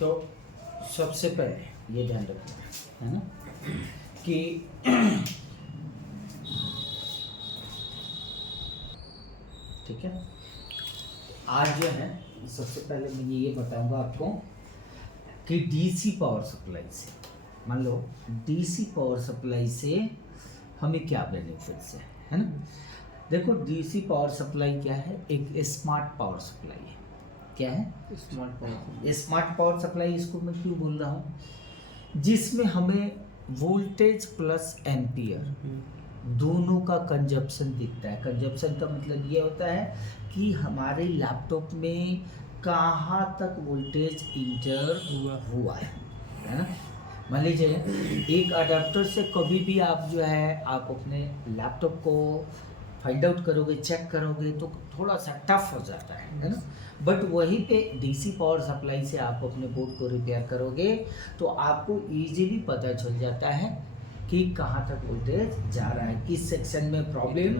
तो सबसे पहले ये ध्यान रखना है ना कि ठीक है, आज जो है सबसे पहले मैं ये बताऊंगा आपको कि डीसी पावर सप्लाई से, मान लो डीसी पावर सप्लाई से हमें क्या बेनिफिट्स है ना। देखो डीसी पावर सप्लाई क्या है, एक स्मार्ट पावर सप्लाई है। क्या है? Smart power supply. इसको मैं क्यों बोल रहा हूँ, जिसमें हमें वोल्टेज प्लस एम्पियर दोनों का कंजप्शन दिखता है। कंजप्शन का मतलब ये होता है कि हमारे लैपटॉप में कहाँ तक वोल्टेज इंटर हुआ है ना। मान लीजिए एक अडाप्टर से कभी भी आप जो है आप अपने लैपटॉप को फाइंड आउट करोगे, चेक करोगे तो थोड़ा सा टफ हो जाता है ना। बट वहीं पे डीसी पावर सप्लाई से आप अपने बोर्ड को रिपेयर करोगे तो आपको इजीली पता चल जाता है कि कहाँ तक वोल्टेज जा रहा है, किस सेक्शन में प्रॉब्लम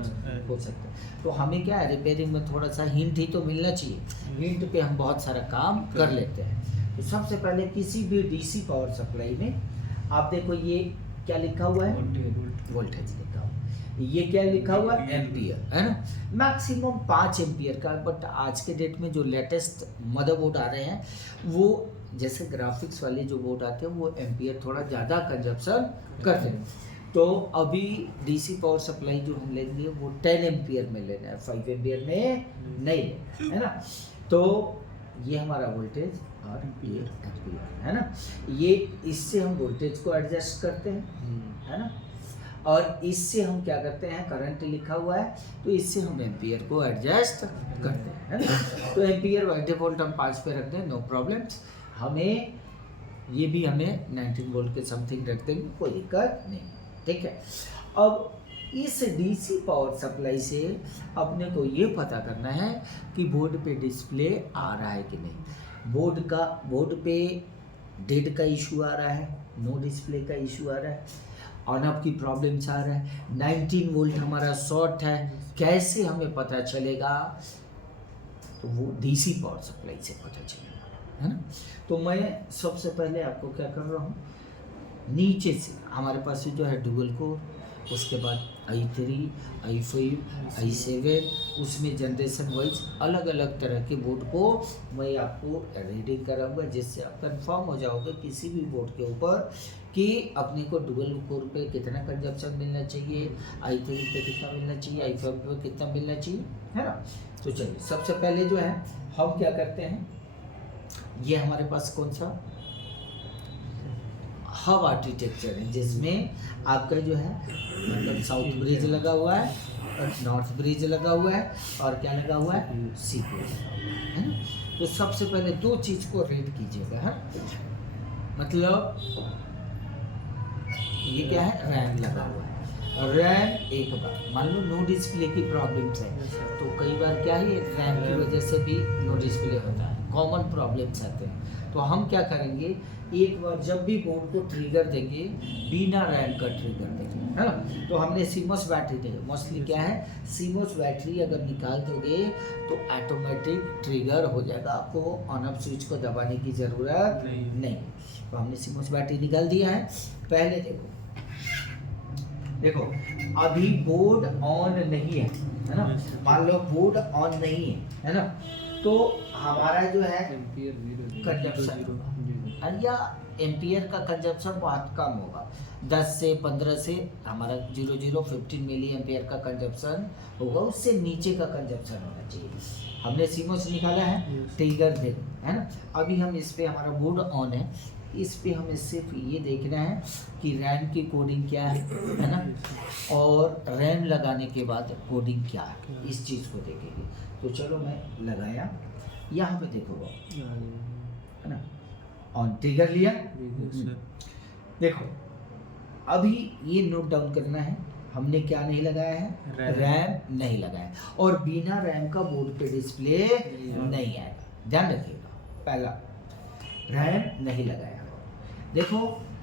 हो सकता है। तो हमें क्या है, रिपेयरिंग में थोड़ा सा हिंट ही तो मिलना चाहिए। हिंट पे हम बहुत सारा काम कर लेते हैं। तो सबसे पहले किसी भी डीसी पावर सप्लाई में आप देखो ये क्या लिखा हुआ है, वोल्टेज लिखा हुआ है। ये क्या लिखा हुआ है, एम्पियर है ना। मैक्सिमम 5 एम्पियर का। बट आज के डेट में जो लेटेस्ट मदरबोर्ड आ रहे हैं वो जैसे ग्राफिक्स वाले जो बोर्ड आते हैं वो एम्पियर थोड़ा ज़्यादा कंजप्शन करते हैं। तो अभी डीसी पावर सप्लाई जो हम लेंगे वो 10 एम्पियर में लेना है, 5 एम्पियर में नहीं लेना है ना। तो ये हमारा वोल्टेज और ये एम्पियर है ना। ये इससे हम वोल्टेज को एडजस्ट करते हैं है ना, और इससे हम क्या करते हैं, करंट लिखा हुआ है तो इससे हम एम्पियर को एडजस्ट करते हैं है ना। तो एम्पियर बाय डिफॉल्ट हम 5 पे रख दें, नो प्रॉब्लम। हमें ये भी हमें 19 वोल्ट के समथिंग रख देंगे, कोई दिक्कत नहीं, ठीक है। अब इस डीसी पावर सप्लाई से अपने को ये पता करना है कि बोर्ड पे डिस्प्ले आ रहा है कि नहीं। बोर्ड पे डेड का इशू आ रहा है, नो डिस्प्ले का इशू आ रहा है, ऑन ऑफ की प्रॉब्लम्स आ रहा है, 19 वोल्ट हमारा शॉर्ट है, कैसे हमें पता चलेगा। तो वो डीसी पावर सप्लाई से पता चलेगा है ना। तो मैं सबसे पहले आपको क्या कर रहा हूँ, नीचे से हमारे पास जो है डुअल कोर, उसके बाद i3, i5, i7, उसमें जनरेशन वाइज अलग अलग तरह के बोर्ड को मैं आपको रीडिंग कराऊंगा, जिससे आप कंफर्म हो जाओगे किसी भी बोर्ड के ऊपर कि अपने को डुअल कोर पे कितना कंजप्शन मिलना चाहिए, i3 पे कितना मिलना चाहिए, i5 पे कितना मिलना चाहिए है ना। तो चलिए सबसे पहले जो है हम क्या करते हैं, ये हमारे पास कौन सा हब आर्किटेक्चर है जिसमें आपका जो है मतलब साउथ ब्रिज लगा हुआ है और नॉर्थ ब्रिज लगा हुआ है और क्या लगा हुआ है, सीपीयू है ना। तो सबसे पहले दो चीज को रीड कीजिएगा है, मतलब ये क्या है, रैम लगा हुआ है। रैम एक बार मान लो नो डिस्प्ले की प्रॉब्लम्स है तो कई बार क्या है रैम की वजह से भी नो डिस्प्ले होता है, कॉमन प्रॉब्लम्स आते हैं। तो हम क्या करेंगे, एक बार जब भी बोर्ड को ट्रिगर देंगे बिना रैम का ट्रिगर देंगे है ना। तो हमने सीमोस बैटरी देंगे, मोस्टली क्या है सीमोस बैटरी अगर निकाल दोगे तो ऑटोमेटिक ट्रिगर हो जाएगा, आपको ऑन ऑफ स्विच को दबाने की ज़रूरत नहीं। तो हमने सीमोस बैटरी निकाल दिया है। पहले देखो अभी बोर्ड ऑन नहीं है ना, मान लो बोर्ड ऑन नहीं है ना, तो हमारा जो है कंजप्शन या एम्पियर का कंजप्शन बहुत कम होगा, 10 से 15 से हमारा 15 मिली एम्पियर का कंजप्शन होगा, उससे नीचे का कंजप्शन होना चाहिए। हमने सीमोस निकाला है, ट्रिगर दे है ना। अभी हम इस पे हमारा बोर्ड ऑन है, इस पे हमें सिर्फ ये देखना है कि रैम की कोडिंग क्या है ना, और रैम लगाने के बाद कोडिंग क्या है, इस चीज़ को देखेंगे। तो चलो मैं लगाया, यहाँ पे देखो है ना, ऑन ट्रिगर लिया। देखो अभी ये नोट डाउन करना है, हमने क्या नहीं लगाया है, रैम नहीं लगाया, और बिना रैम का बोर्ड पे डिस्प्ले नहीं आएगा, ध्यान रखिएगा। पहला रैम नहीं लगाया, देखो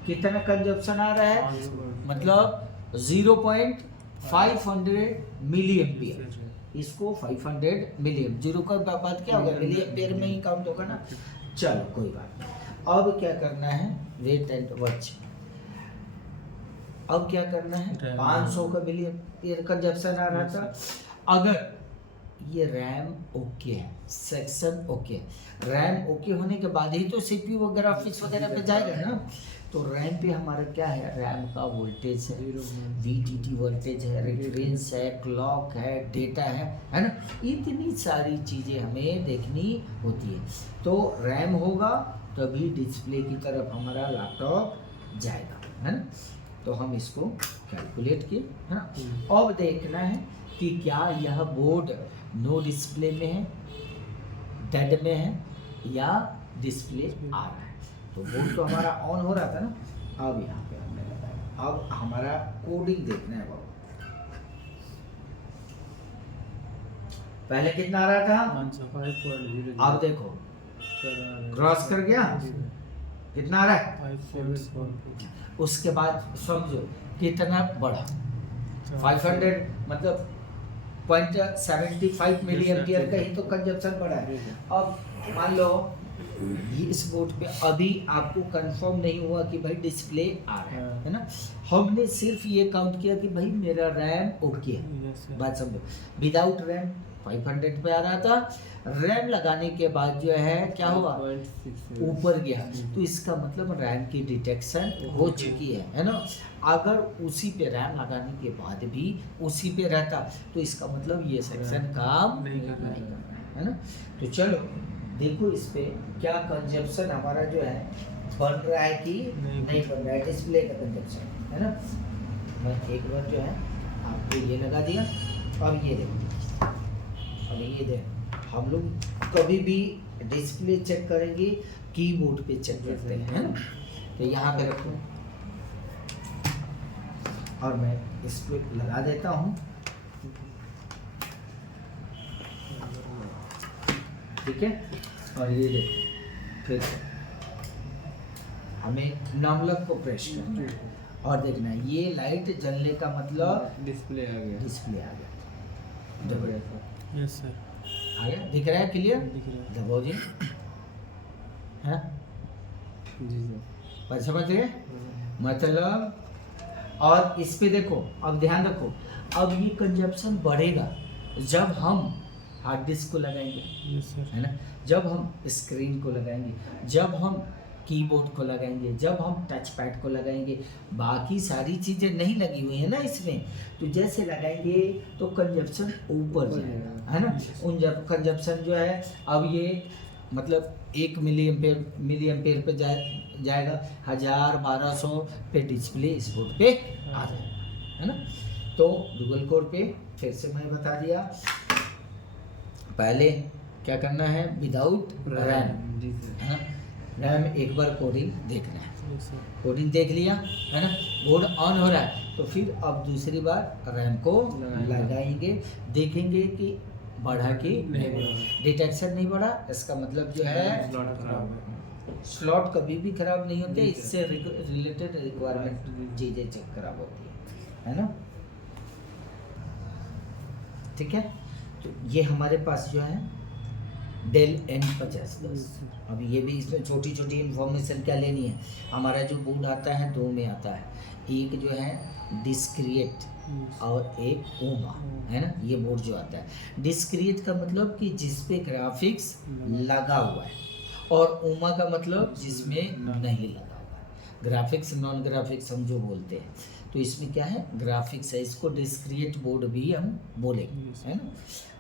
कितना कंजप्शन आ रहा है, मतलब 0.500 मिली एम्पियर, इसको 500 मिलियन, जीरो का बाद क्या होगा, मिलियन पेयर में ही काउंट होगा ना। चलो कोई बात नहीं। अब क्या करना है, वेट एंड वॉच। अब क्या करना है, 500 का मिलियन पेयर कंजप्शन आ रहा था। अगर ये रैम ओके है, सेक्शन ओके है, रैम ओके होने के बाद ही तो सीपीयू वगैरह ग्राफिक्स वगैरह पे जाएगा ना। तो रैम पे हमारा क्या है, रैम का वोल्टेज है, वीटीटी वोल्टेज है, रेफरेंस है, क्लॉक है, डेटा है ना। इतनी सारी चीज़ें हमें देखनी होती है। तो रैम होगा तभी डिस्प्ले की तरफ हमारा लैपटॉप जाएगा, है ना। तो हम इसको कैलकुलेट किए, है ना। अब देखना है कि क्या यह बोर्ड नो डिस्प्ले में है, डेड में है या डिस्प्ले आ रहा है। तो बोर्ड तो हमारा ऑन हो रहा था ना। अब यहाँ पे हमने लगाया, अब हमारा कोडिंग देखना है बाबू। पहले कितना आ रहा था, 5.0। अब देखो क्रॉस कर गया, कितना आ रहा है 5.4। उसके बाद समझो कितना बढ़ा, 500 मतलब 0.75 मिली एम्पियर का ही तो कंजप्शन बढ़ा है। अब मान लो ये इस बोर्ड पे अभी आपको कंफर्म नहीं हुआ कि भाई डिस्प्ले आ रहा है ना। हमने सिर्फ ये काउंट किया कि भाई मेरा रैम ओके है, बात समझो। विदाउट रैम 500 पे आ रहा था, रैम लगाने के बाद जो है क्या हुआ, ऊपर गया। तो इसका मतलब रैम की डिटेक्शन हो चुकी है ना। अगर उसी पे रैम लगाने के बाद भी उसी पे रहता तो इसका मतलब ये सेक्शन काम नहीं कर रहा है ना। तो चलो देखो इस पे क्या कंजप्शन हमारा जो है बन रहा है कि नहीं बन रहा है, डिस्प्ले का कंजप्शन, है ना। मैं एक बार जो है आपको ये लगा दिया। अब ये देखो, अब ये देखो, हम लोग कभी भी डिस्प्ले चेक करेंगे कीबोर्ड पे चेक करते हैं, है ना। तो यहाँ पे रखो और मैं इस पे लगा देता हूँ, ठीक है। और ये देखो फिर हमें नामलक को प्रेस करना है और देखना है ये लाइट जलने का मतलब डिस्प्ले आ गया, डिस्प्ले आ गया। दबाओ, यस सर, आ गया, दिख रहा है क्लियर, दिख रहा है। दबाओ जी, है जी सर, पर समझ गए मतलब। और इस पे देखो, अब ध्यान रखो, अब ये कंजप्शन बढ़ेगा जब हम हार्ड डिस्क को लगाएंगे, यस सर, है ना, जब हम स्क्रीन को लगाएंगे, जब हम कीबोर्ड को लगाएंगे, जब हम टच पैड को लगाएंगे। बाकी सारी चीज़ें नहीं लगी हुई है ना इसमें, तो जैसे लगाएंगे तो कंजप्शन ऊपर जाएगा, है ना। उन जब कंजप्शन जो है अब ये मतलब 1 मिली एम्पेयर पे जाएगा, 1000-1200 पे डिस्प्ले इस बोर्ड पे आ जाएगा, है ना। तो डुअल कोर पे फिर से मैं बता दिया, पहले क्या करना है, विदाउट रैम, जी सर, है ना। रैम एक बार कोडिंग देखना है, यस सर, कोडिंग देख लिया, है ना, बोर्ड ऑन हो रहा है। तो फिर अब दूसरी बार रैम को लगाएंगे, देखेंगे कि बढ़ा कि नहीं बढ़ा। डिटेक्शन नहीं बढ़ा, इसका मतलब जो है स्लॉट कभी भी खराब नहीं होते, इससे रिलेटेड रिक्वायरमेंट चीज़ें चेक खराब होती है ना। ठीक है, तो ये हमारे पास जो है डेल N5010। अब ये भी इसमें छोटी छोटी इन्फॉर्मेशन क्या लेनी है, हमारा जो बोर्ड आता है दो में आता है, एक जो है डिस्क्रिएट और एक ओमा, है ना। ये बोर्ड जो आता है डिस्क्रिएट का मतलब कि जिस पे ग्राफिक्स लगा हुआ है, और ओमा का मतलब जिसमें नहीं लगा हुआ है। ग्राफिक्स नॉन ग्राफिक्स हम जो बोलते हैं, तो इसमें क्या है ग्राफिक्स है, इसको डिस्क्रिएट बोर्ड भी हम बोलेंगे, है ना।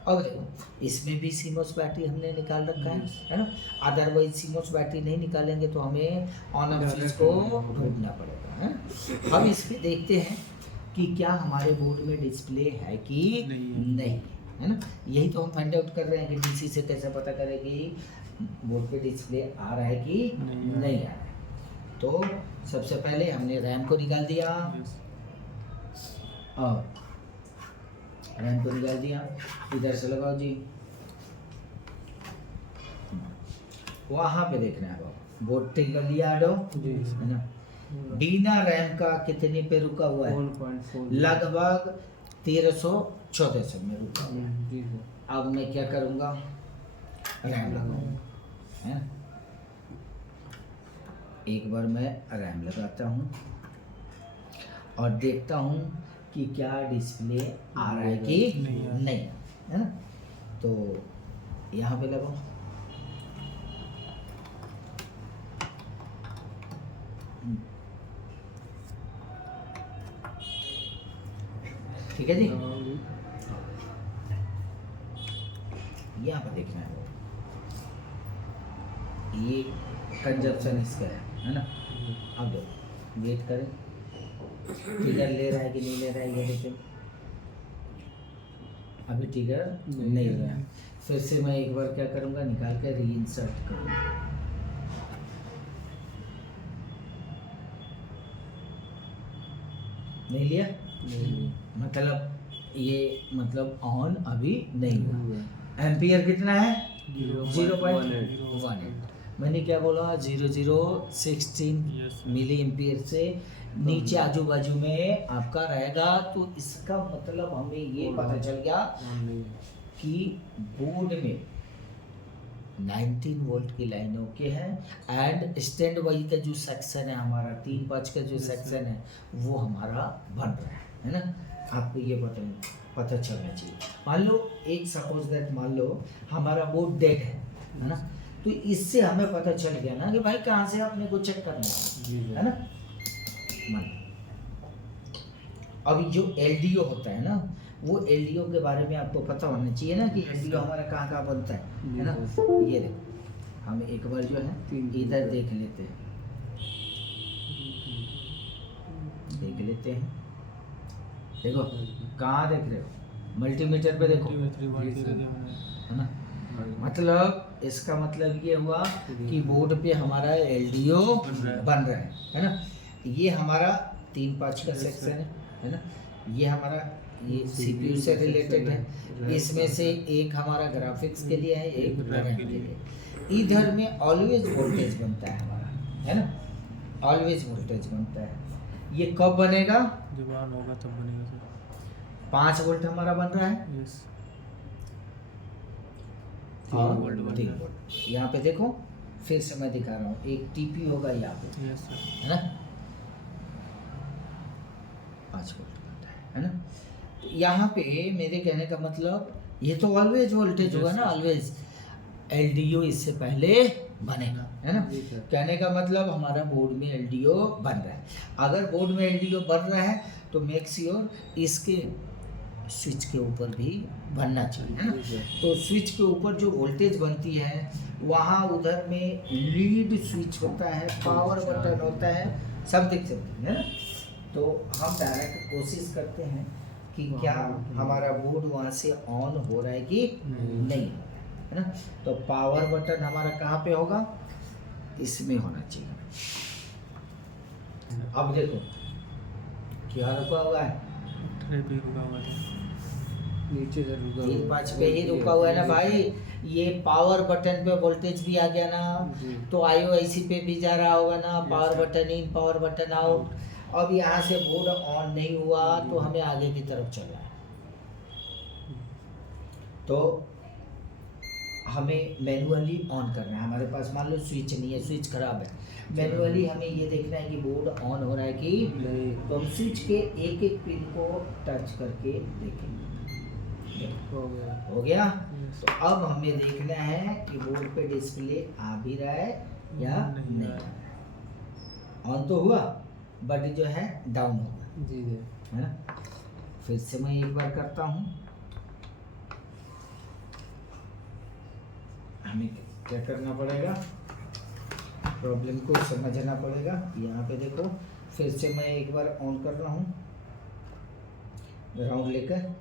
अब देखो इसमें भी सीमोस बैटरी हमने निकाल रखा है ना। अदरवाइज सीमोस बैटरी नहीं निकालेंगे तो हमें ऑन ऑफ स्विच को ढूंढना पड़ेगा, है ना। हम इस पे देखते हैं कि क्या हमारे बोर्ड में डिस्प्ले है कि नहीं, है ना। यही तो हम फाइंड आउट कर रहे हैं कि डीसी से कैसे पता करें कि बोर्ड पे डिस्प्ले आ रहा है कि नहीं आ रहा है। तो सबसे पहले हमने रैम को निकाल दिया, और रैम को निकाल दिया, इधर से लगाओ जी, वहाँ पे देखना है बोर्ड ठीक कर लिया आडो, है ना। बिना रैम का कितने पे रुका हुआ है, 1.4, लगभग 1364 1400 में रुका हुआ है। जी सर। अब मैं क्या करूँगा, रैम लगाऊंगा, है ना। एक बार मैं रैम लगाता हूँ और देखता हूँ कि क्या डिस्प्ले आ रहा है कि नहीं, है ना। तो यहाँ पे लगाओ, ठीक है जी। यहाँ पर देखना है ये कंजप्शन इसका है ना। अब देखो, वेट करें ट्रिगर ले रहा है कि नहीं ले रहा है, ये देखें अभी ट्रिगर नहीं ले रहा है। फिर से मैं एक बार क्या करूँगा, निकाल कर रीइंसर्ट करूँगा। नहीं लिया, मतलब ये मतलब ऑन अभी नहीं हुआ। एम्पियर कितना है, 0.18। मैंने क्या बोला, 0016 मिली एम्पियर से नीचे आजू बाजू में आपका रहेगा। तो इसका मतलब हमें ये पता चल गया कि बोर्ड में 19 वोल्ट की लाइनों के हैं एंड स्टैंड बाई का जो सेक्शन है हमारा 3-5 का जो सेक्शन है वो हमारा बन रहा है ना। आपको ये पता चलना चाहिए। मान लो एक सपोज दैट, मान लो हमारा बोर्ड डेड है ना, तो इससे हमें पता चल गया ना कि भाई कहाँ से अपने को चेक करना है ना। मान अभी जो एलडीओ होता है ना, वो एलडीओ के बारे में आपको पता होना चाहिए ना कि एलडीओ हमारा कहाँ कहाँ बनता है ना। ये देखो, हम एक बार जो है इधर देख लेते हैं, देखो कहाँ देख रहे हो, मल्टीमीटर पे देखो, है ना। मतलब इसका मतलब ये हुआ कि बोर्ड पे हमारा एलडीओ बन रहा है ना। ये हमारा 3-5 का सेक्शन है ना। ये हमारा ये सीपीयू से रिलेटेड है। इसमें से एक हमारा ग्राफिक्स के लिए है, एक रैम के लिए। इधर में ऑलवेज वोल्टेज बनता है हमारा, है ना, ऑलवेज वोल्टेज बनता है। ये कब बनेगा, जब ऑन होगा तब बनेगा सर। 5 वोल्ट हमारा बन रहा है, यस। और 3 वोल्ट बन 3 रहा है। वोल्ट। यहाँ पे देखो, फिर से मैं दिखा रहा हूँ, एक टीपी होगा यहाँ पे, यस सर। है ना, 5 वोल्ट बनता है ना। तो यहाँ पे मेरे कहने का मतलब ये तो ऑलवेज वोल्टेज होगा ना, ऑलवेज एलडीओ इससे पहले बनेगा, है ना। कहने का मतलब हमारा बोर्ड में एलडीओ बन रहा है। अगर बोर्ड में एलडीओ बन रहा है तो मेक श्योर इसके स्विच के ऊपर भी बनना चाहिए, है ना। तो स्विच के ऊपर जो वोल्टेज बनती है वहाँ उधर में लीड स्विच होता है, पावर बटन होता है, समथिंग है ना। तो हम डायरेक्ट कोशिश करते हैं कि क्या हमारा बोर्ड वहाँ से ऑन हो रहा है कि नहीं, है ना। तो पावर बटन हमारा कहाँ पे होगा, इसमें होना चाहिए। अब देखो क्या रुका हुआ है, ट्रैप भी रुका हुआ है नीचे से, रुका 3-5 पे ही रुका हुआ है ना भाई। ये पावर बटन पे वोल्टेज भी आ गया ना, तो आईओआईसी पे भी जा रहा होगा ना, पावर बटन इन, पावर बटन आउट। अब यहाँ से बोर्ड ऑन नहीं हुआ तो हमें आगे की तरफ चलना है। तो हमें मैनुअली ऑन करना है। हमारे पास मान लो स्विच नहीं है, स्विच खराब है, मैनुअली हमें ये देखना है कि बोर्ड ऑन हो रहा है कि नहीं। तो हम स्विच के एक एक पिन को टच करके देखेंगे, हो गया। तो अब हमें देखना है कि बोर्ड पे डिस्प्ले आ भी रहा है या नहीं आ रहा है। ऑन तो हुआ बट जो है डाउन होगा, जी जी, है ना। फिर से मैं एक बार करता हूँ। हमें क्या करना पड़ेगा, प्रॉब्लम को समझना पड़ेगा। यहाँ पे देखो, फिर से मैं एक बार ऑन कर रहा हूँ ग्राउंड लेकर,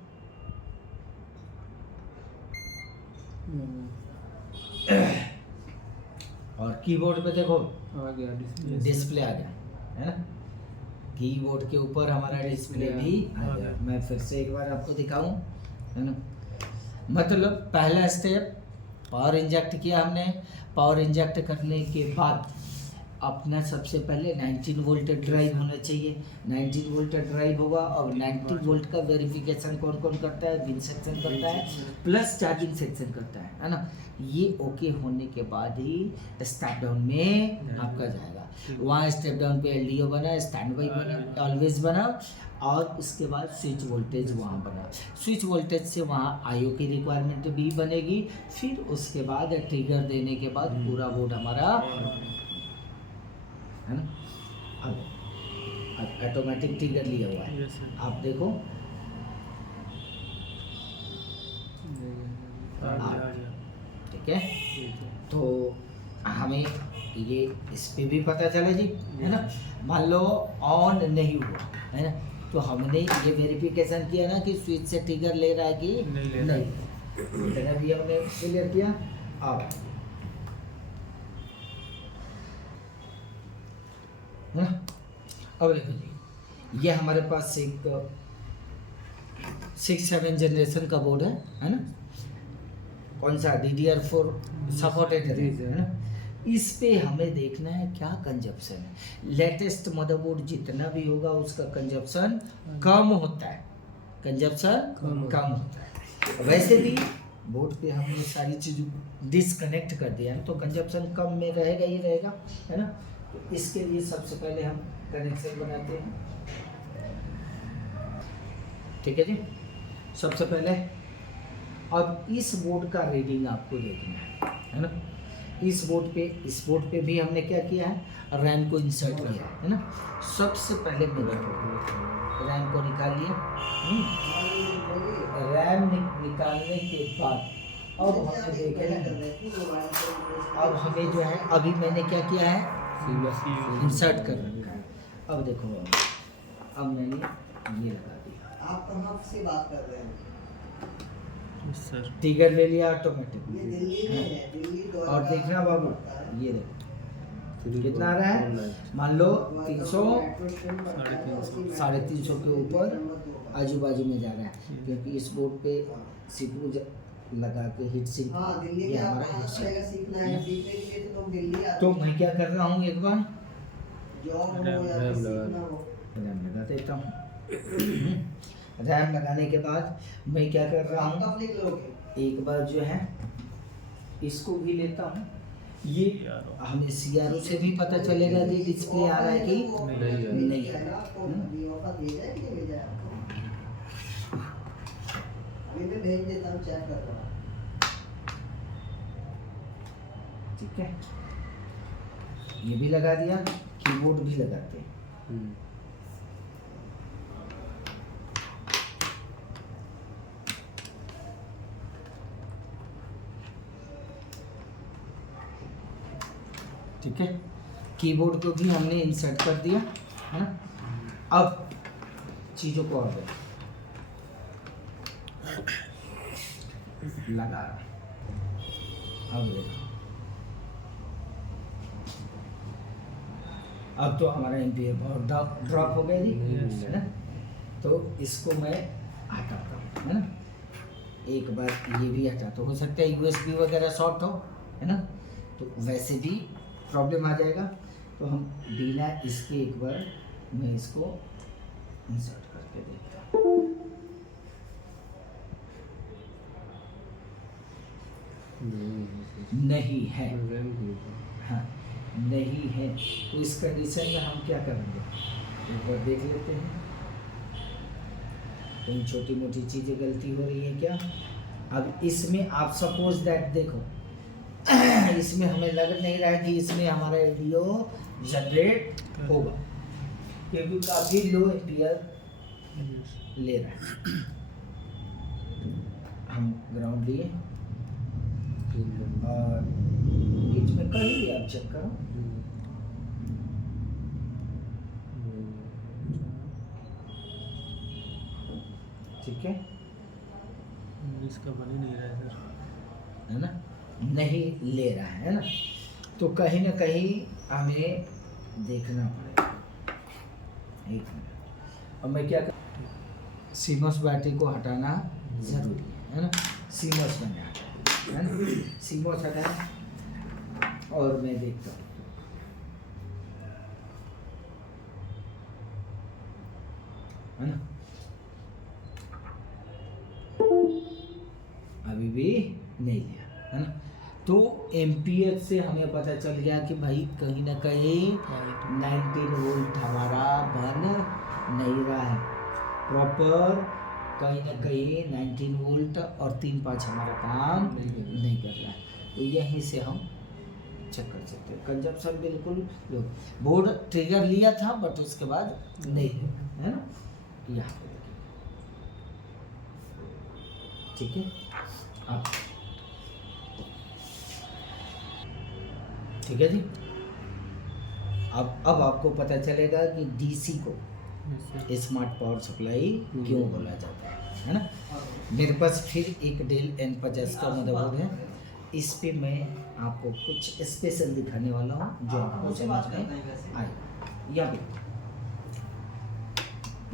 और कीबोर्ड पे देखो आ गया डिस्प्ले आ गया, है ना। कीबोर्ड के ऊपर हमारा डिस्प्ले भी आ गया। मैं फिर से एक बार आपको दिखाऊं, है ना। मतलब पहला स्टेप पावर इंजेक्ट किया हमने, पावर इंजेक्ट करने के बाद अपना सबसे पहले 19 वोल्ट ड्राइव होना चाहिए। 19 वोल्ट ड्राइव होगा और 90 वोल्ट का वेरिफिकेशन कौन कौन करता है? विन सेक्शन करता है प्लस चार्जिंग सेक्शन करता है ना। ये ओके होने के बाद ही स्टेप डाउन में आपका जाएगा। वहाँ स्टेप डाउन पे LDO बना, स्टैंड बाई बना, ऑलवेज बना, और उसके बाद स्विच वोल्टेज वहाँ बना। स्विच वोल्टेज से वहाँ IO की रिक्वायरमेंट भी बनेगी। फिर उसके बाद ट्रिगर देने के बाद पूरा बोर्ड हमारा है ना। अब ऑटोमेटिक ट्रिगर लिया हुआ है, आप देखो ठीक है। तो हमें ये इस पे भी पता चला जी, है ना। मान लो ऑन नहीं हुआ है ना, तो हमने ये वेरिफिकेशन किया ना कि स्विच से ट्रिगर ले रहा है कि नहीं। इतना भी हमने क्लियर किया। अब है ना, अब देखो जी, ये हमारे पास एक 6-7 जनरेशन का बोर्ड है ना। कौन सा? DDR4 सपोर्टेड है ना। इस पे हमें देखना है क्या कंजप्शन है। लेटेस्ट मदरबोर्ड जितना भी होगा उसका कंजप्शन कम होता है, कंजप्शन कम होता है। वैसे भी बोर्ड पे हमने सारी चीज़ डिसकनेक्ट कर दिया है तो कंजप्शन कम में रहेगा ही रहेगा, है ना। तो इसके लिए सबसे पहले हम कनेक्शन बनाते हैं, ठीक है जी। सबसे पहले अब इस बोर्ड का रीडिंग आपको देखना है ना। इस बोर्ड पे भी हमने क्या किया है? रैम को इंसर्ट किया है ना। सबसे पहले रैम को निकाल लिया। रैम निकालने के बाद अब हमें देखें, अब हमें जो है अभी मैंने क्या किया है? इंसर्ट कर रखा है। अब देखो, अब मैंने ये लगा दिया। आप कहाँ से बात कर रहे हैं? ट्रिगर ले लिया ऑटोमेटिक। और देखना बाबू, ये देखो कितना आ रहा है। मान लो 300 350 के ऊपर आजू बाजू में जा रहा है, क्योंकि इस बोर्ड पे CPU लगा के हीट सिंक, ये हमारा हीट सिंक। तो मैं क्या कर रहा हूँ, एक बार रैम लगा देता हूँ। रैम लगाने के बाद मैं क्या कर रहा हूँ, एक बार जो है इसको भी लेता हूँ। ये हमें CRO से भी पता चलेगा कि डिस्प्ले आ रहा है कि नहीं है। ठीक है, ये भी लगा दिया। कीबोर्ड भी लगाते हैं। ठीक है, कीबोर्ड को भी हमने इंसर्ट कर दिया है ना। अब चीज़ों को और लगा, अब देखो, अब तो हमारा एम्पियर बहुत ड्रॉप हो गया जी, है ना। तो इसको मैं हटाता हूँ, है ना। एक बार ये भी हटा, तो हो सकता है USB वगैरह शॉर्ट हो, है ना, तो वैसे भी प्रॉब्लम आ जाएगा। तो हम बिना इसके एक बार मैं इसको इंसर्ट करके देखता हूँ। नहीं है, हाँ नहीं है। तो इस कंडीशन में हम क्या करेंगे, एक बार देख लेते हैं कहीं छोटी मोटी चीज़ें गलती हो रही है क्या। अब इसमें आप सपोज दैट देखो, इसमें हमें लग नहीं रहा है कि इसमें हमारा LDO जनरेट होगा, क्योंकि काफ़ी लो एम्पियर ले रहा है। हम ग्राउंड लिए और बीच में कहीं आप चेक करो, ठीक है। इसका बन ही नहीं रहा है सर, है ना, नहीं ले रहा है ना। तो कहीं ना कहीं हमें देखना पड़ेगा। एक मिनट, अब मैं क्या कर, CMOS बैटरी को हटाना जरूरी है ना। CMOS मैंने हटाया है ना, CMOS हटाया और मैं देखता हूँ है ना, अभी भी नहीं लिया, है ना। तो एम्पियर से हमें पता चल गया कि भाई कहीं ना कहीं 19 वोल्ट हमारा बन नहीं रहा है प्रॉपर, कहीं ना कहीं 19 वोल्ट और 3-5 हमारा काम नहीं कर रहा है। तो यहीं से हम चेक कर सकते हैं कंजप्शन बिल्कुल लो। बोर्ड ट्रिगर लिया था बट उसके बाद नहीं है ना, यहाँ पे देखिए, ठीक है। अब ठीक है जी, अब आपको पता चलेगा कि डीसी को स्मार्ट पावर सप्लाई क्यों बोला जाता है ना। मेरे पास फिर एक डेल N50 का मदरबोर्ड है, इस पे मैं आपको कुछ स्पेशल दिखाने वाला हूँ जो आपको समझ में आए। यहाँ पे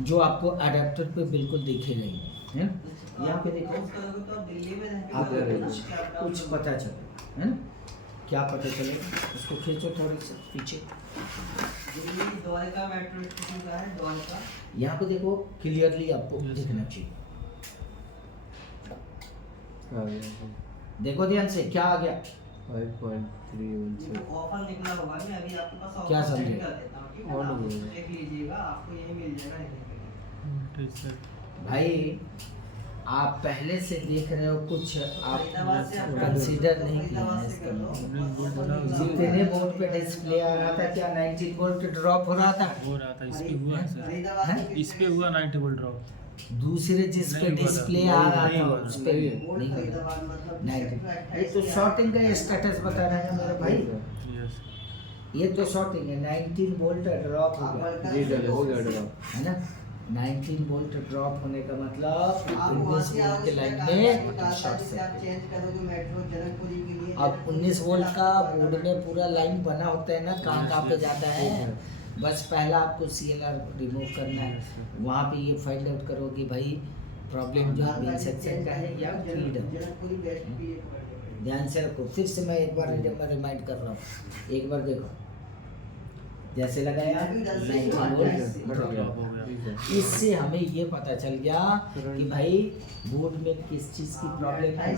जो आपको अडेप्टर पे बिल्कुल दिखेगा ही है ना। यहाँ पे देखो आपको कुछ पता चले है ना, क्या पता चलेगा, इसको खींचो थोड़ी सी पीछे, यहाँ पे देखो क्लियरली आपको दिखना चाहिए। देखो ध्यान से क्या आ गया, 5.3 ऑफर निकला होगा मैं अभी आपके पास क्या ऑफर समझे? चेक कर देता हूं, ठीक है ऑन ना? हो गया। देख लीजिएगा, आपको यही मिल जाएगा। भाई आप पहले से देख रहे हो, कुछ आप फरीदाबाद से आप कंसीडर नहीं किया फरीदाबाद है से इसका कर लो। मतलब। जितने बोर्ड पे डिस्प्ले आ रहा था क्या 19 वोल्ट ड्रॉप हो रहा था, हो रहा था, इस पे हुआ है सर, फरीदाबाद हैं? से इस पे हुआ 90 वोल्ट ड्रॉप। दूसरे जिस पे नहीं हुआ था। डिस्प्ले आ रहा नहीं था हुआ था। उस पे बोर्ड नहीं हुआ। फरीदाबाद मतलब 90 ये तो शॉर्टिंग का स्टेटस बता रहे हैं मेरे भाई, यस, ये तो शॉर्टिंग है। 19 वोल्ट ड्रॉप हो गया जी डर हो गया ड्रॉप। है ना, 19 वोल्ट ड्रॉप होने का मतलब आप 19 वहाँ से वोल्ट के आओ, लाइन उसमें में टाटा शॉर्ट जिसे आप सर्किट। चेंज करोगे मेट्रो जनकपुरी के लिए, अब 19 वोल्ट का बोर्ड में पूरा लाइन बना होता है ना, कहाँ कहाँ पे जाता है, बस पहला आपको CLR रिमूव करना है। वहाँ पे ये फाइंड आउट करो कि भाई प्रॉब्लम जो है मेन सेक्शन का है या फीड। जनकपुरी बेस्ट पीए पकड़ ध्यान से रखो, फिर से मैं एक बार रिमाइंड कर रहा हूँ, एक बार देखो जैसे लगाया 19 वोल्ट ड्रॉप हो गया। इससे हमें ये पता चल गया कि भाई बोर्ड में किस चीज़ की प्रॉब्लम है,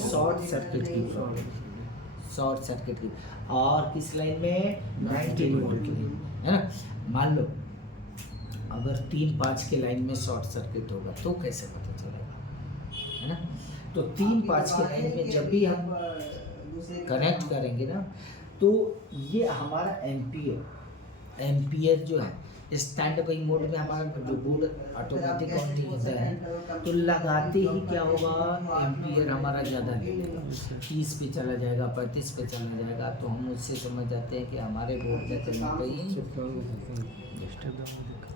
शॉर्ट सर्किट की प्रॉब्लम, शॉर्ट सर्किट की। और किस लाइन में 19 वोल्ट की, है ना। मान लो अगर 3-5 के लाइन में शॉर्ट सर्किट होगा तो कैसे पता चलेगा, है ना। तो 3-5 के लाइन में जब भी हम कनेक्ट करेंगे ना, तो ये हमारा एम्पियर जो है स्टैंड बाई मोड में हमारा जो बोर्ड ऑटोमेटिक ऑन नहीं होता है, तो लगाते ही क्या होगा, एम्पियर हमारा ज़्यादा लेगा, 30 पे चला जाएगा, 35 पे चला जाएगा। तो हम उससे समझ जाते हैं कि हमारे बोर्ड में कहीं ना कहीं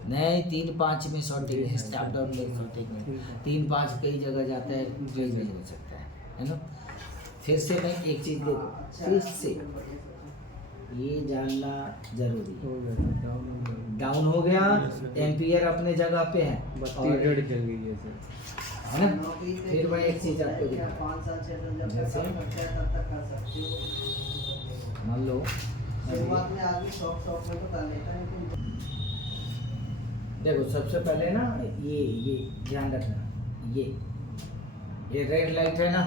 नहीं 3-5 में शॉर्टिंग है, स्टेप डाउन में शॉर्टिंग है, 3-5 कई जगह जाता है, कहीं नहीं हो सकता है ना। फिर से मैं एक चीज़ देखो, फिर से ये जानना जरूरी है, डाउन हो गया, एम्पियर अपने जगह पे है बत्ती रेड जल गई जैसे। है ना। फिर मैं एक चीज़ आपको दिखा, 5 साल 6 साल जब तक काम करते हैं तब तक कर सकते हो। मान लो शुरुआत में आदमी शॉप में तो कर लेता है, लेकिन देखो सबसे पहले ना ये ध्यान रखना, ये रेड लाइट है ना,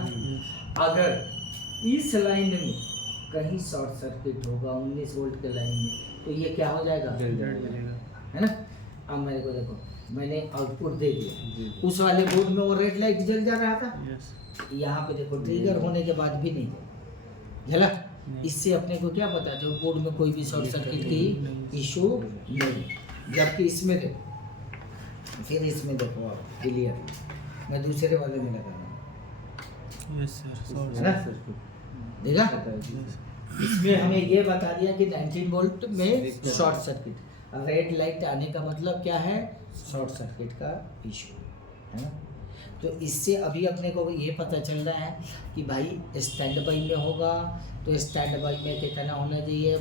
अगर इस लाइन में कहीं शॉर्ट सर्किट होगा 19 वोल्ट के लाइन में, तो ये क्या हो जाएगा, जल जाएगा। है ना। अब मेरे को देखो, मैंने आउटपुट दे दिया, जी। उस वाले बोर्ड में वो रेड लाइट जल जा रहा था, यस, यहाँ पे देखो ट्रिगर होने के बाद भी नहीं जला। इससे अपने को क्या पता, जो बोर्ड में कोई भी शॉर्ट सर्किट की इशू नहीं। जबकि इसमें देखो, फिर इसमें देखो आप क्लियर, मैं दूसरे वाले में लगा रहा हूँ, यस सर, है ना, देखा। इसमें हमें ये बता दिया कि 19 वोल्ट में शॉर्ट सर्किट, रेड लाइट आने का मतलब क्या है, शॉर्ट सर्किट का इशू, है ना। तो इससे अभी अपने को ये पता चल रहा है कि भाई स्टैंड बाई में होगा तो स्टैंड बाई में कितना होना चाहिए,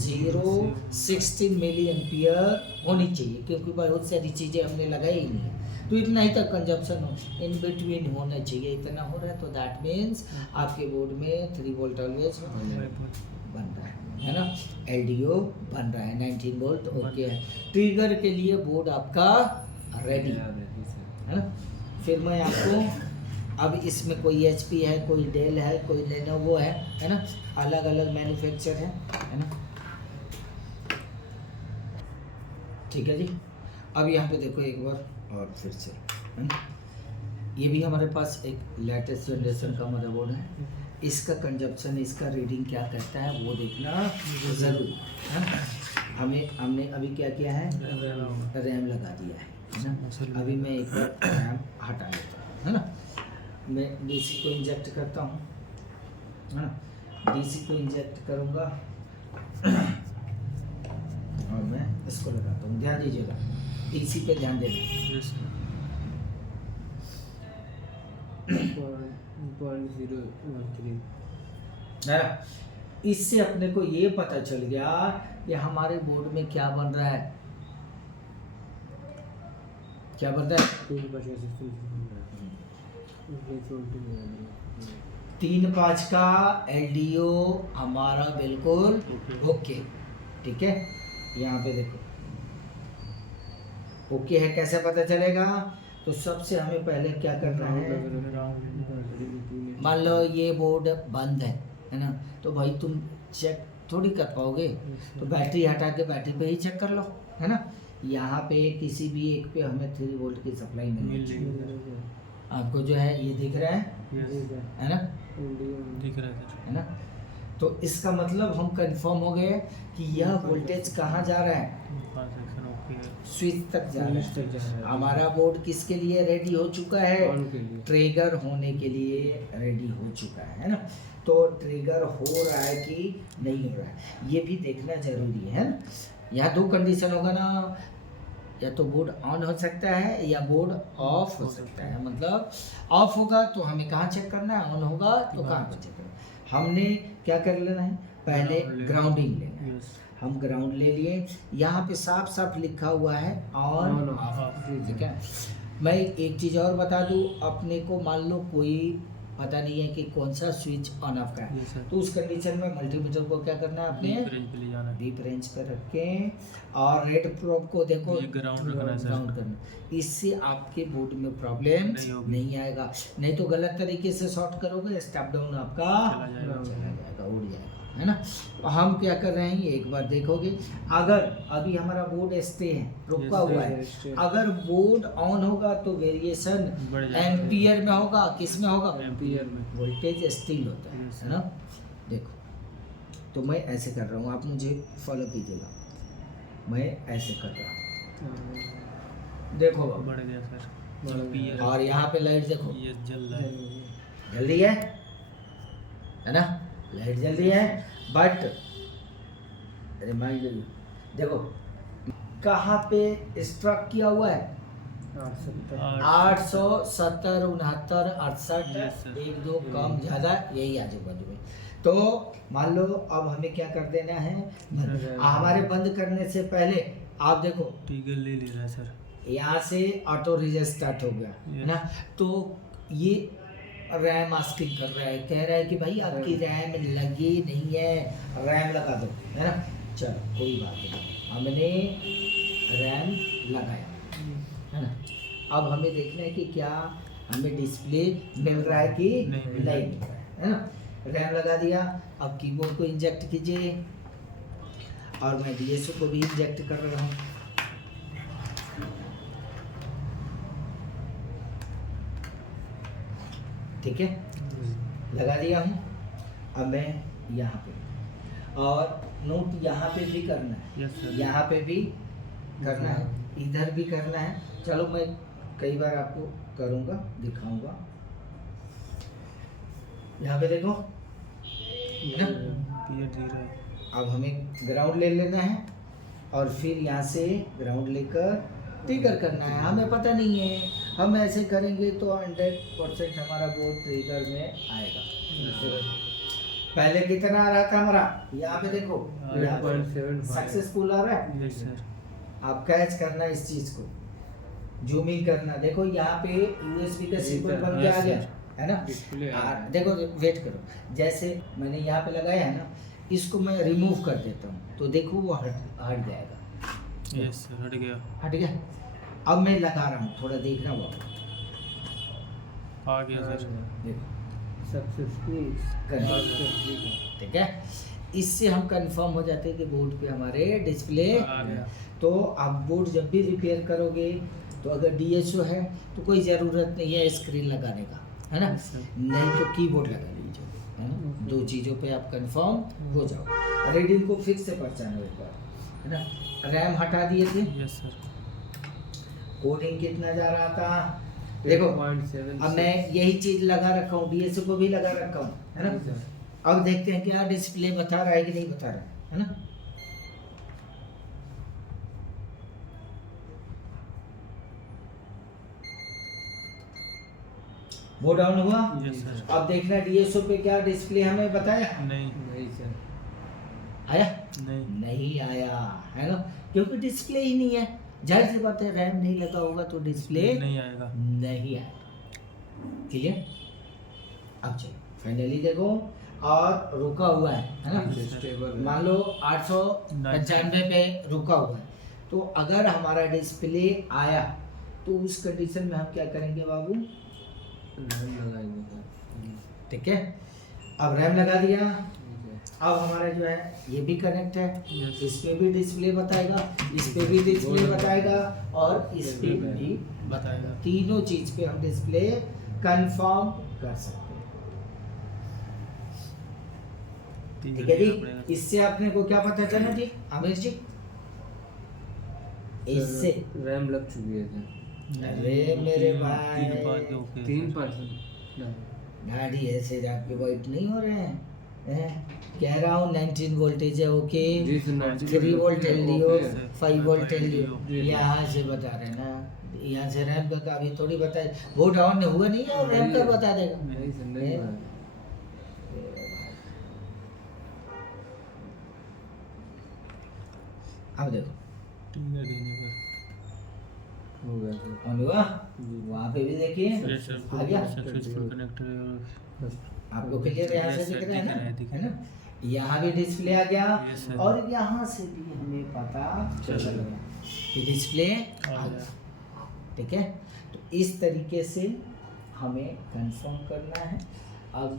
0.016 मिली एम्पियर होनी चाहिए, क्योंकि बहुत सारी चीज़ें हमने लगाई ही नहीं है, तो इतना ही तक कंजप्शन हो, इन बिटवीन होना चाहिए। इतना हो रहा है तो दैट मीन्स आपके बोर्ड में 3 वोल्ट ऑलवेज बन रहा है ना। एलडीओ बन रहा है 19 वोल्ट ओके है। ट्रिगर के लिए बोर्ड आपका रेडी है ना। फिर मैं आपको अब इसमें कोई एचपी है, कोई डेल है, कोई लेनोवो है ना, अलग अलग मैन्युफैक्चर है ना। ठीक है जी। अब यहाँ पे देखो एक बार और फिर से है ना, ये भी हमारे पास एक लेटेस्ट जनरेशन का मदरबोर्ड है। इसका कंजप्शन, इसका रीडिंग क्या कहता है वो देखना ज़रूरी है ना। हमने अभी क्या किया है, रैम लगा दिया है ना। अभी मैं एक बार रैम हटा लेता हूँ है ना। मैं डीसी को इंजेक्ट करता हूँ है ना। डीसी को इंजेक्ट करूँगा और मैं इसको लगाता हूँ। ध्यान दीजिएगा, डीसी पे ध्यान देना। 0.013 है ना। इससे अपने को ये पता चल गया कि हमारे बोर्ड में क्या बन रहा है, क्या बन रहा है। 3.5 का एलडीओ हमारा बिल्कुल ओके। ठीक है, यहाँ पे देखो ओके है। कैसे पता चलेगा, तो सबसे हमें पहले क्या करना है, मान लो ये बोर्ड बंद है ना, तो भाई तुम चेक थोड़ी कर पाओगे, तो बैटरी हटा के बैटरी पे ही चेक कर लो है ना। यहाँ पे किसी भी एक पे हमें 3 वोल्ट की सप्लाई मिल रही है। आपको जो है ये दिख रहा है ना, दिख रहा है ना। तो इसका मतलब हम कंफर्म हो गए कि यह वोल्टेज कहाँ जा रहा है, स्विच तक जा रहा है। हमारा बोर्ड किसके लिए रेडी हो चुका है, ट्रिगर होने के लिए रेडी हो चुका है ना। तो ट्रिगर हो रहा है कि नहीं हो रहा है ये भी देखना जरूरी है ना। यहाँ 2 कंडीशन होगा ना, या तो बोर्ड ऑन हो सकता है या बोर्ड ऑफ हो सकता है। मतलब ऑफ होगा तो हमें कहाँ चेक करना है, ऑन होगा तो कहाँ पर चेक करना है। हमने क्या कर लेना है, पहले ग्राउंडिंग लेना है। हम ग्राउंड ले लिए, यहाँ पे साफ साफ लिखा हुआ है ऑन ऑफ। ठीक है, मैं एक चीज़ और बता दूँ अपने को, मान लो कोई पता नहीं है कि कौन सा स्विच ऑन ऑफ का है, तो उस कंडीशन में मल्टीमीटर को क्या करना है, अपने डीप रेंज पे रख के और रेड प्रोब को देखो ग्राउंड करना। इससे आपके बोर्ड में प्रॉब्लम नहीं आएगा। नहीं तो गलत तरीके से शॉर्ट करोगे, स्टेप डाउन आपका चला जाएगा, उड़ जाएगा है ना। तो हम क्या कर रहे हैं एक बार देखोगे, अगर अभी हमारा बोर्ड स्टे है, रुका हुआ है, अगर बोर्ड ऑन होगा तो वेरिएशन एम्पियर में होगा, किस में होगा, एम्पियर में। वोल्टेज स्टिल होता है ना। देखो तो मैं ऐसे कर रहा हूँ, आप मुझे फॉलो कीजिएगा। मैं ऐसे कर रहा हूँ, देखो बढ़ गया सर। और यहाँ पे लाइट देखो ये जल रहा है, जल्दी है ना, लाइट जल रही है। बट रिमाइंडर देखो कहाँ पे स्ट्रक किया हुआ है, 870, 69, 68, 1 2 कम ज़्यादा यही आजू बाजू में। तो मान लो अब हमें क्या कर देना है, हमारे बंद करने से पहले आप देखो ट्रिगर ले रहा है सर, यहाँ से ऑटो रीसेट स्टार्ट हो गया है ना। तो ये रैम आस्किंग कर रहा है, कह रहा है कि भाई आपकी रैम लगी नहीं है, रैम लगा दो है ना। चलो कोई बात नहीं, हमने रैम लगाया है ना। अब हमें देखना है कि क्या हमें डिस्प्ले मिल रहा है कि नहीं मिल रहा है ना। रैम लगा दिया, अब कीबोर्ड को इंजेक्ट कीजिए और मैं डीएसओ को भी इंजेक्ट कर रहा हूँ। ठीक है, लगा दिया हूँ। अब मैं यहाँ पे, और नोट यहाँ पे भी करना है, यहाँ पे भी करना है, इधर भी करना है। चलो मैं कई बार आपको करूँगा, दिखाऊंगा। यहाँ पे देखो ना, अब हमें ग्राउंड ले लेना है और फिर यहाँ से ग्राउंड लेकर ट्रिगर करना है। हमें पता नहीं है, हम ऐसे करेंगे तो 100% हमारा बोर्ड ट्रिगर में आएगा। पहले कितना आ रहा था हमारा, यहाँ पे देखो 8.75 सक्सेसफुल आ रहा है। आप कैच करना इस चीज को, जूमिंग करना। देखो यहाँ पे यूएसबी का सिंबल बन के आ गया है ना। देखो वेट करो, जैसे मैंने यहाँ पे लगाया है ना, इसको मैं रिमूव कर देता हूँ तो देखो वो हट जाएगा। यस सर, हट गया। हट गया। अब मैं लगा रहा हूँ, थोड़ा देखना वो। आ गया सर। देखो सक्सेसफुली ठीक है। इससे हम कंफर्म हो जाते हैं कि बोर्ड पे हमारे डिस्प्ले। आ गया। तो आप बोर्ड जब भी रिपेयर करोगे तो अगर डीएसओ है तो कोई ज़रूरत नहीं है स्क्रीन लगाने का, है ना। Yes, sir. नहीं तो कीबोर्ड लगा लीजिए, है ना। दो चीज़ों पे आप कंफर्म हो जाओ। रीडिंग को फिर से पहचानो एक बार, है ना। रैम हटा दिए थे, यस सर। कोडिंग कितना जा रहा था देखो। अब मैं यही चीज़ लगा रखा हूँ, डीएसओ को भी लगा रखा हूँ, है ना। अब देखते हैं क्या डिस्प्ले बता रहा है कि नहीं बता रहा है ना। वो डाउन हुआ। Yes sir. अब देखना डीएसओ पे क्या डिस्प्ले हमें बताया, नहीं नहीं सर, आया नहीं। नहीं आया, है ना, क्योंकि डिस्प्ले ही नहीं है। जाहिर सी बात है, रैम नहीं लगा होगा तो डिस्प्ले नहीं आएगा। नहीं आएगा। क्लियर। अब चलो फाइनली देखो, और रुका हुआ है ना। स्टेबल मान लो 895 पे रुका हुआ है, तो अगर हमारा डिस्प्ले आया तो उस कंडीशन में हम क्या करेंगे बाबू, लगाएंगे। ठीक है। अब रैम लगा दिया। अब हमारा जो है ये भी कनेक्ट है, Yes. इस पे भी डिस्प्ले बताएगा, इस पे भी डिस्प्ले बताएगा, और इस पे भी बताएगा। तीनों चीज पे हम डिस्प्ले कंफर्म कर सकते हैं। ठीक है जी। इससे अपने को क्या पता चला जी आमिर जी, इससे रैम लग चुकी है सर। अरे मेरे भाई, 3%। गाड़ी ऐसे आपके वाइट नहीं हो रहे हैं, कह रहा हूँ 19 वोल्टेज है ओके, जी सर, 19 3 वोल्ट एलडीओ, ओके है। 5 वोल्ट एलडीओ, जी, जी। यहाँ से बता रहे हैं ना। यहाँ से रैम का अभी थोड़ी बताए, वो डाउन हुआ नहीं है और रैम का बता देगा। नहीं सर, नहीं हैं? हुआ है। अब देखो हो गया सर। ऑन हुआ, वहाँ पे भी देखिए यस सर। आ गया। Successful connect. आपको क्लियर यहाँ से Yes, sir, दिख रहा है ना, दिख है ना। यहाँ भी डिस्प्ले आ गया, Yes, sir. और यहाँ से भी हमें पता चल चल गया कि डिस्प्ले आ आ गया। ठीक है। तो इस तरीके से हमें कंफर्म करना है। अब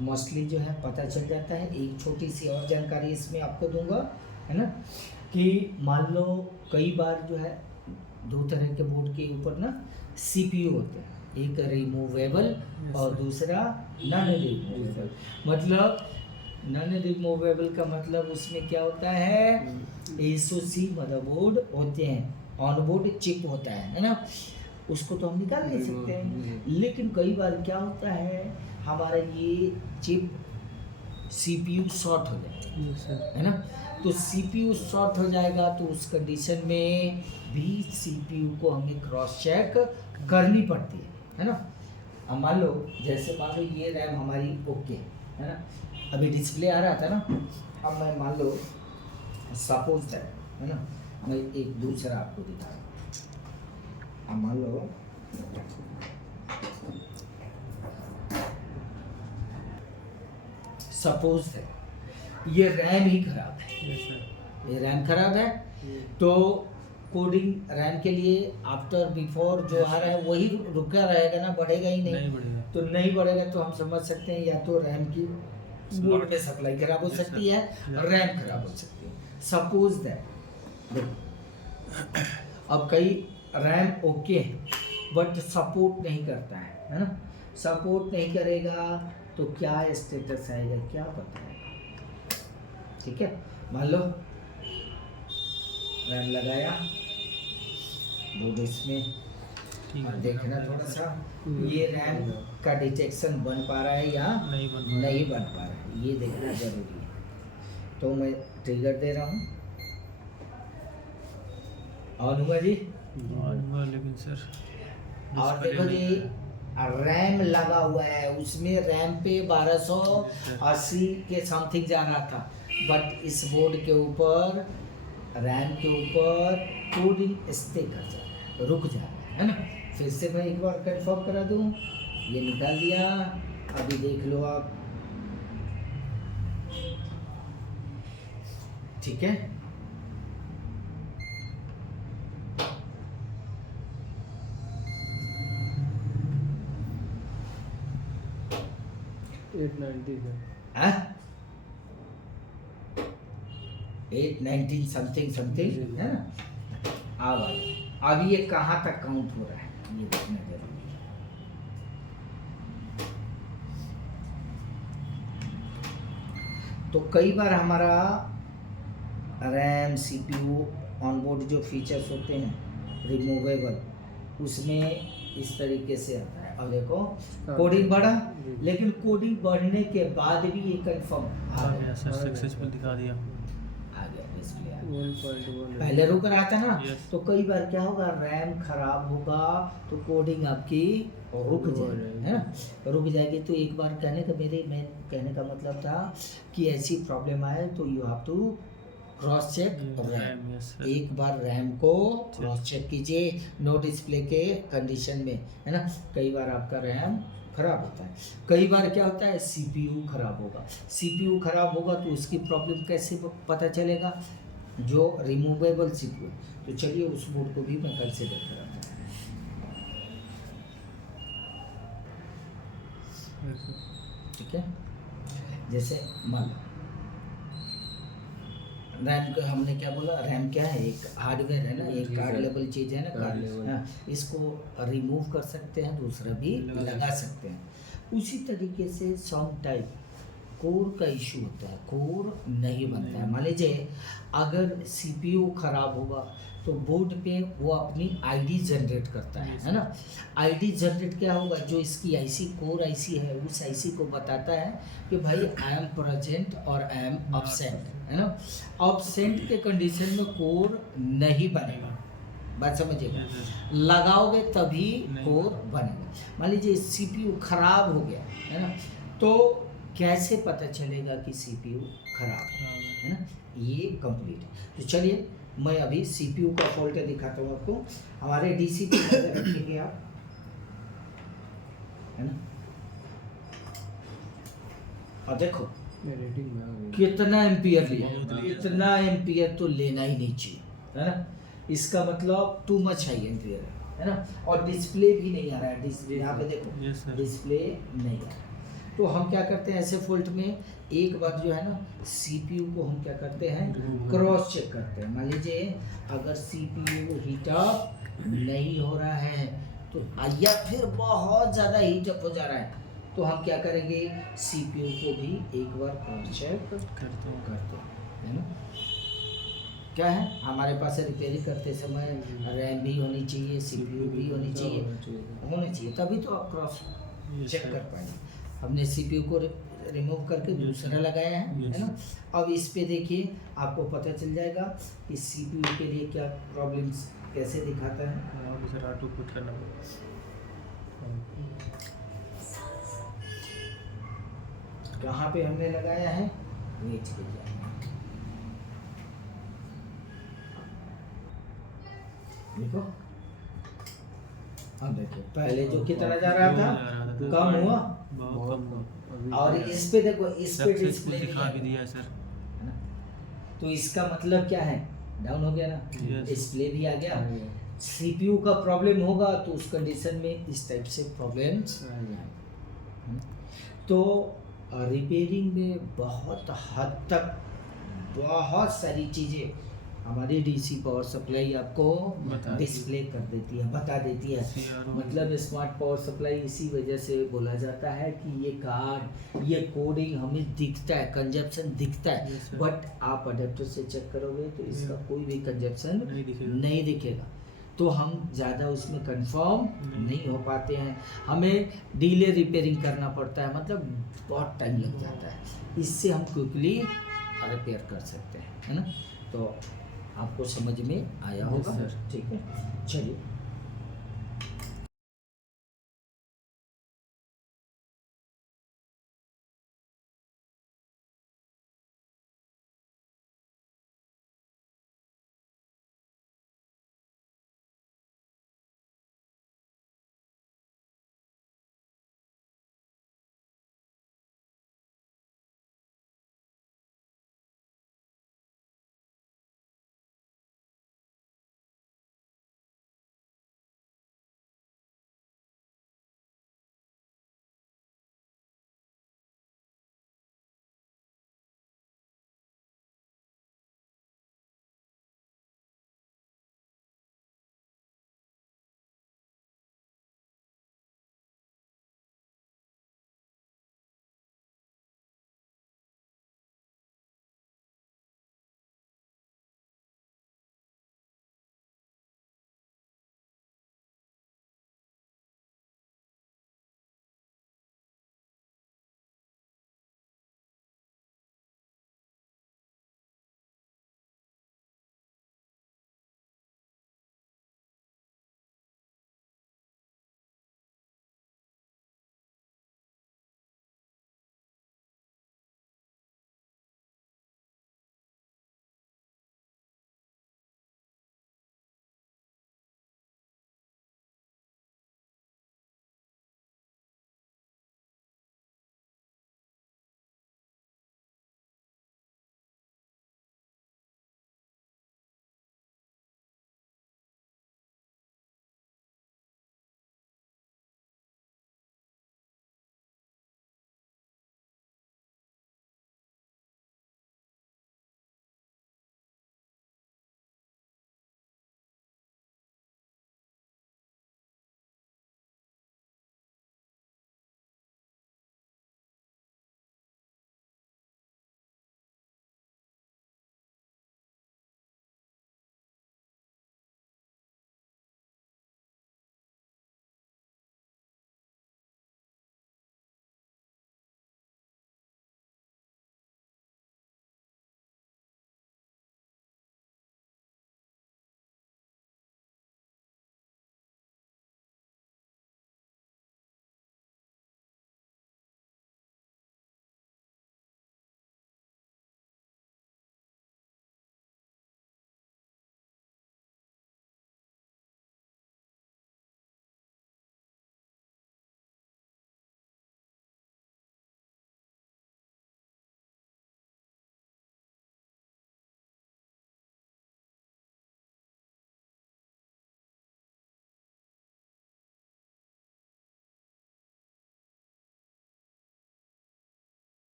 मोस्टली जो है पता चल जाता है। एक छोटी सी और जानकारी इसमें आपको दूंगा, है ना, कि मान लो कई बार जो है दो तरह के बोर्ड के ऊपर ना सीपीयू होते हैं, एक रिमूवेबल और दूसरा नॉन रिमूवेबल। मतलब नॉन रिमूवेबल का मतलब उसमें क्या होता है, एसओसी मदरबोर्ड होते हैं, ऑनबोर्ड चिप होता है ना, उसको तो हम निकाल नहीं सकते हैं। लेकिन कई बार क्या होता है, हमारा ये चिप सीपीयू शॉर्ट हो जाता है ना। तो सीपीयू शॉर्ट हो जाएगा तो उस कंडीशन में भी सीपीयू को हमें क्रॉस चेक करनी पड़ती है ना। अब मान लो जैसे मान लो ये रैम हमारी ओके है ना, अभी डिस्प्ले आ रहा था ना। अब मैं मान लो सपोज है ना, मैं एक दूसरा आपको दिखा रहा हूँ। अब मान लो सपोज है ये रैम ही खराब है, यस सर। ये रैम खराब है, तो कोडिंग रैम के लिए आफ्टर बिफोर जो आ रहा है वही रुका रहेगा ना, बढ़ेगा ही नहीं नहीं। बढ़ेगा। तो नहीं बढ़ेगा तो हम समझ सकते हैं या तो रैम की बोर्ड में सप्लाई खराब हो Yes, सकती sir. है, Yeah. रैम खराब हो सकती है। सपोज दैट देखो, अब कई रैम ओके है बट सपोर्ट नहीं करता है ना। सपोर्ट नहीं करेगा तो क्या स्टेटस आएगा क्या पता है। ठीक है, मान लो रैम लगाया बोर्ड इसमें, ठीक और है। देखना थोड़ा सा ये रैम का डिटेक्शन बन पा रहा है या नहीं बन पा नहीं बन पा रहा है, ये देखना जरूरी है। तो मैं ट्रिगर दे रहा हूँ, ऑन हुआ जी। रहा। लेकिन सर और देखो जी रैम लगा हुआ है, उसमें रैम पे 1280 के समथिंग जा रहा था, बट इस बोर्ड के ऊपर रैम के ऊपर कोडिंग स्टे कर जा रहा है, रुक जा रहा है ना। फिर से मैं एक बार कंफर्म करा दूं, ये निकाल दिया। अभी देख लो आप ठीक है। Eight 90 sir. 819 समथिंग समथिंग है ना। अब ये कहाँ तक काउंट हो रहा है ये देखना जरूरी है। तो कई बार हमारा रैम सीपीयू ऑनबोर्ड जो फीचर्स होते हैं रिमूवेबल, उसमें इस तरीके से आता है। और देखो कोडिंग बढ़ा, लेकिन कोडिंग बढ़ने के बाद भी ये कंफर्म आ आ गया, गया सर, सक्सेसफुल दिखा दिया। आ गया डिस्प्ले आ गया। 1.1 पहले रुक रहा था ना, Yes. तो कई बार क्या होगा, रैम खराब होगा तो कोडिंग आपकी रुक जाएगी, है ना। रुक जाएगी तो एक बार मैं कहने का मतलब था कि ऐसी प्रॉब्लम आए तो you have to cross check RAM. RAM, yes, sir. एक बार रैम को क्रॉस चेक कीजिए नो डिस्प्ले के कंडीशन में, है ना। कई बार आपका रैम खराब होता है, कई बार क्या होता है सीपीयू खराब होगा। सीपीयू खराब होगा तो उसकी प्रॉब्लम कैसे पता चलेगा, जो रिमूवेबल सीपीयू। तो चलिए उस बोर्ड को भी मैं कंसिडर कराता हूँ, ठीक है। जैसे मान लो रैम को हमने क्या बोला, रैम क्या है, एक हार्डवेयर है ना, एक कार्ड लेवल चीज़ है ना, कार्ड लेवल। हाँ, इसको रिमूव कर सकते हैं, दूसरा भी लगा सकते हैं। उसी तरीके से सम टाइप कोर का इशू होता है, कोर नहीं बनता है। मान लीजिए अगर सीपीयू खराब होगा तो बोर्ड पे वो अपनी आईडी जनरेट करता है ना। आईडी जनरेट क्या होगा, जो इसकी आईसी कोर आईसी है उस आईसी को बताता है कि भाई आई एम प्रेजेंट और आई एम एब्सेंट, है ना। एब्सेंट के कंडीशन में कोर नहीं बनेगा, बात समझिएगा। लगाओगे तभी कोर बनेगा। मान लीजिए सीपीयू खराब हो गया, है ना, तो कैसे पता चलेगा कि सीपीयू खराब है ना, ये कंप्लीट है। तो चलिए मैं अभी सीपीयू का फॉल्ट दिखाता हूँ आपको। हमारे डीसी पे नजर रखिए आप, है ना। और देखो रेटिंग में आ गई। कितना एम्पियर लिया, इतना एम्पियर तो लेना ही नहीं चाहिए, है ना। इसका मतलब टू मच हाई एम्पियर है ना। और डिस्प्ले भी नहीं आ रहा है, डिस्प्ले यहाँ पे देखो Yes, sir. डिस्प्ले नहीं आ रहा है। तो हम क्या करते हैं ऐसे फॉल्ट में, एक बार जो है ना सीपीयू को हम क्या करते हैं क्रॉस चेक करते हैं। मान लीजिए अगर सीपीयू हीटअप नहीं हो रहा है तो या फिर बहुत ज़्यादा हीटअप हो जा रहा है, तो हम क्या करेंगे सीपीयू को भी एक बार क्रॉस चेक करता हूँ। करते हैं, है ना। क्या है हमारे पास रिपेयरिंग करते समय रैम भी होनी चाहिए, सीपीयू भी होनी चाहिए, तभी तो आप क्रॉस Yes, चेक sir. कर पाएंगे। हमने सीपीयू को रिमूव करके दूसरा लगाया है, Yes. है ना। अब इस पे देखिए आपको पता चल जाएगा कि सीपीयू के लिए क्या प्रॉब्लम्स कैसे दिखाता है। और सर R2 पुट करना कहाँ पे हमने लगाया है, वेट कीजिए। देखो अब देखिए पहले जो कितना जा रहा था कम हुआ, बहुत कम हुआ। और इस पे देखो इस पे सक्सेसफुल डिस्प्ले दिखा भी दिया है सर। है ना। तो इसका मतलब क्या है, डाउन हो गया ना, Yes. डिस्प्ले भी आ गया। सीपीयू का प्रॉब्लम होगा तो उस कंडीशन में इस टाइप से प्रॉब्लम्स। तो रिपेयरिंग में बहुत हद तक बहुत सारी चीज़ें हमारी डीसी पावर सप्लाई आपको बता डिस्प्ले कर देती है, बता देती है। CRO मतलब स्मार्ट पावर सप्लाई इसी वजह से बोला जाता है कि ये कार्ड ये कोडिंग हमें दिखता है, कंजप्शन दिखता है, Yes, sir. बट आप अडेप्टर से चेक करोगे तो इसका Yeah. कोई भी कंजप्शन नहीं दिखेगा। नहीं दिखेगा। तो हम ज़्यादा उसमें कंफर्म नहीं हो पाते हैं, हमें डीले रिपेयरिंग करना पड़ता है, मतलब बहुत टाइम लग जाता है। इससे हम क्विकली रिपेयर कर सकते हैं, है ना। तो आपको समझ में आया होगा, Yes, sir. ठीक है। चलिए